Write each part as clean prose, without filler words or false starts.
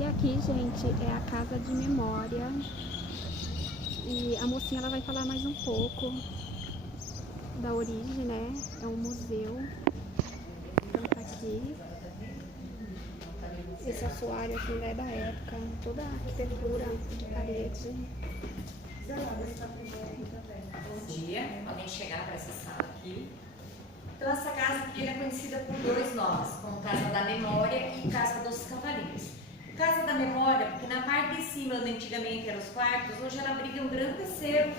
E aqui, gente, é a casa de memória. E a mocinha ela vai falar mais um pouco da origem, né? É um museu. Então tá aqui. Esse assoalho aqui é da época, toda a arquitetura de parede. Bom dia, podem chegar para essa sala aqui. Então essa casa aqui é conhecida por dois nomes, como Casa da Memória e Casa dos Cavalinhos. Casa da Memória, porque na parte de cima, onde antigamente eram os quartos, hoje ela abriga um grande acervo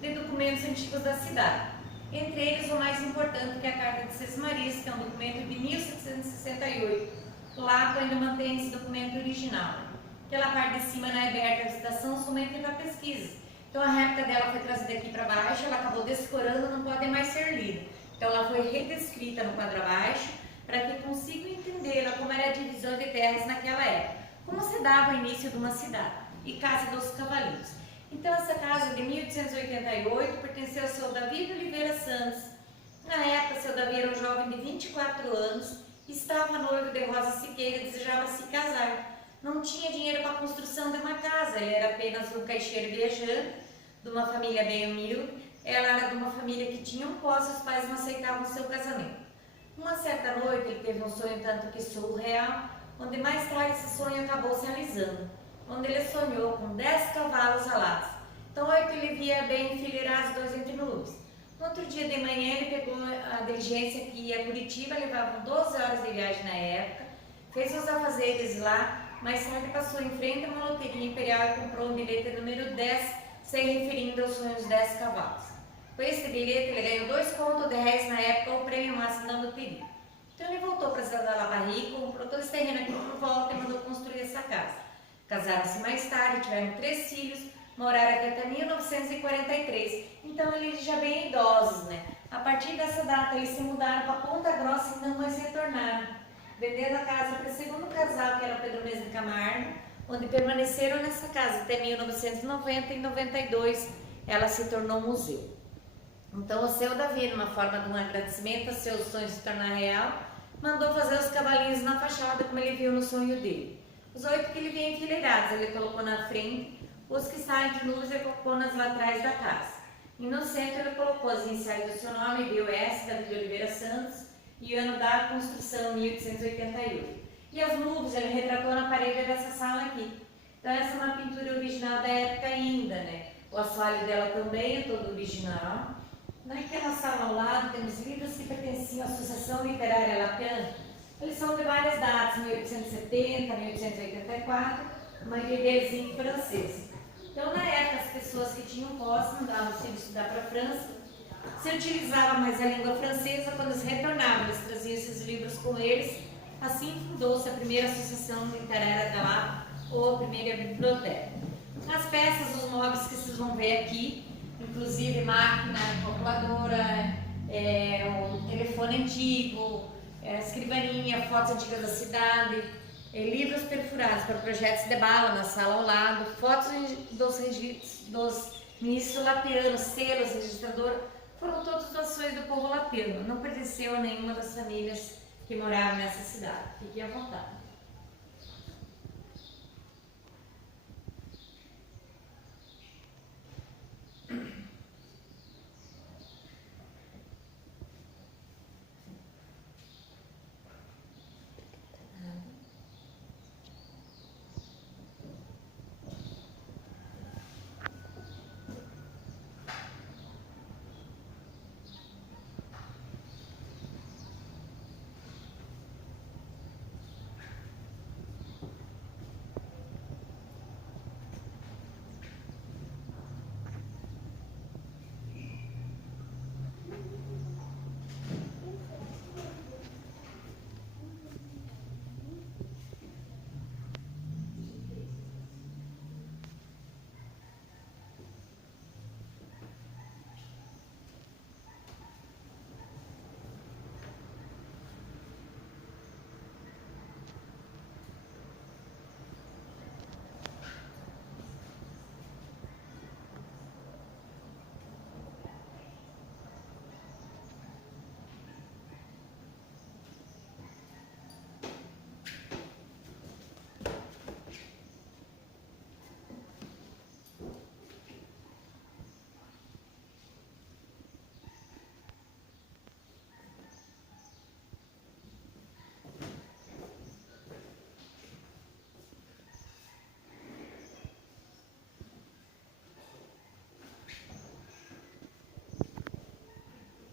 de documentos antigos da cidade. Entre eles, o mais importante, que é a Carta de Sesmarias, que é um documento de 1768. Lá ainda mantém esse documento original. Aquela parte de cima não é aberta à visitação, somente para pesquisa. Então a réplica dela foi trazida aqui para baixo, ela acabou descorando, não pode mais ser lida. Então ela foi redescrita no quadro abaixo, para que consigam entender como era a divisão de terras naquela época. Como se dava o início de uma cidade. E Casa dos Cavalinhos. Então essa casa de 1888 pertenceu ao seu Davi de Oliveira Santos. Na época, seu Davi era um jovem de 24 anos, estava noivo de Rosa Siqueira e desejava se casar. Não tinha dinheiro para a construção de uma casa, ele era apenas um caixeiro viajante, de uma família bem humilde. Ela era de uma família que tinha um posse, os pais não aceitavam o seu casamento. Uma certa noite, ele teve um sonho tanto que surreal, onde mais tarde esse sonho acabou se realizando, onde ele sonhou com 10 cavalos alados. Então, 8 ele via bem enfileirados, 2 entre nuvens. No outro dia de manhã, ele pegou a diligência que ia a Curitiba, levavam 12 horas de viagem na época, fez os afazeres lá. Mais tarde passou em frente a uma loteria imperial e comprou um bilhete número 10, se referindo aos sonhos dos 10 cavalos. Com esse bilhete, ele ganhou 2 contos de réis na época, o prêmio máximo da loteria. Então ele voltou para a cidade da Labarri, comprou todo esse terreno aqui por volta e mandou construir essa casa. Casaram-se mais tarde, tiveram 3 filhos, moraram aqui até 1943. Então eles já bem idosos, né? A partir dessa data, eles se mudaram para Ponta Grossa e não mais retornaram. Venderam a casa para o segundo casal, que era o Pedro Mesmo Camargo, onde permaneceram nessa casa até 1990 e 92 ela se tornou museu. Então o seu Davi, numa forma de um agradecimento a seus sonhos se tornar real, mandou fazer os cavalinhos na fachada como ele viu no sonho dele. Os 8 que ele via enfileirados, ele colocou na frente, os que estavam entre nuvens ele colocou nas laterais da casa. E no centro ele colocou as iniciais do seu nome, DOS, Davi de Oliveira Santos, e o ano da construção, 1888. E as nuvens ele retratou na parede dessa sala aqui. Então essa é uma pintura original da época ainda, né? O assoalho dela também é todo original. Naquela sala ao lado temos livros que pertenciam à Associação Literária Lapiana. Eles são de várias datas, 1870, 1884, a maioria deles em francês. Então na época as pessoas que tinham posse mandavam os filhos estudar para a França. Se utilizava mais a língua francesa, quando eles retornavam, eles traziam esses livros com eles. Assim fundou-se a primeira associação literária da Lapa, ou a primeira biblioteca. As peças, os móveis que vocês vão ver aqui, inclusive máquina, calculadora, um telefone antigo, escrivaninha, fotos antigas da cidade, livros perfurados para projetos de bala na sala ao lado, fotos dos ministros lapianos, selos, registrador, foram todas doações do povo lapiano, não pertenceu a nenhuma das famílias que moravam nessa cidade. Fiquem à vontade.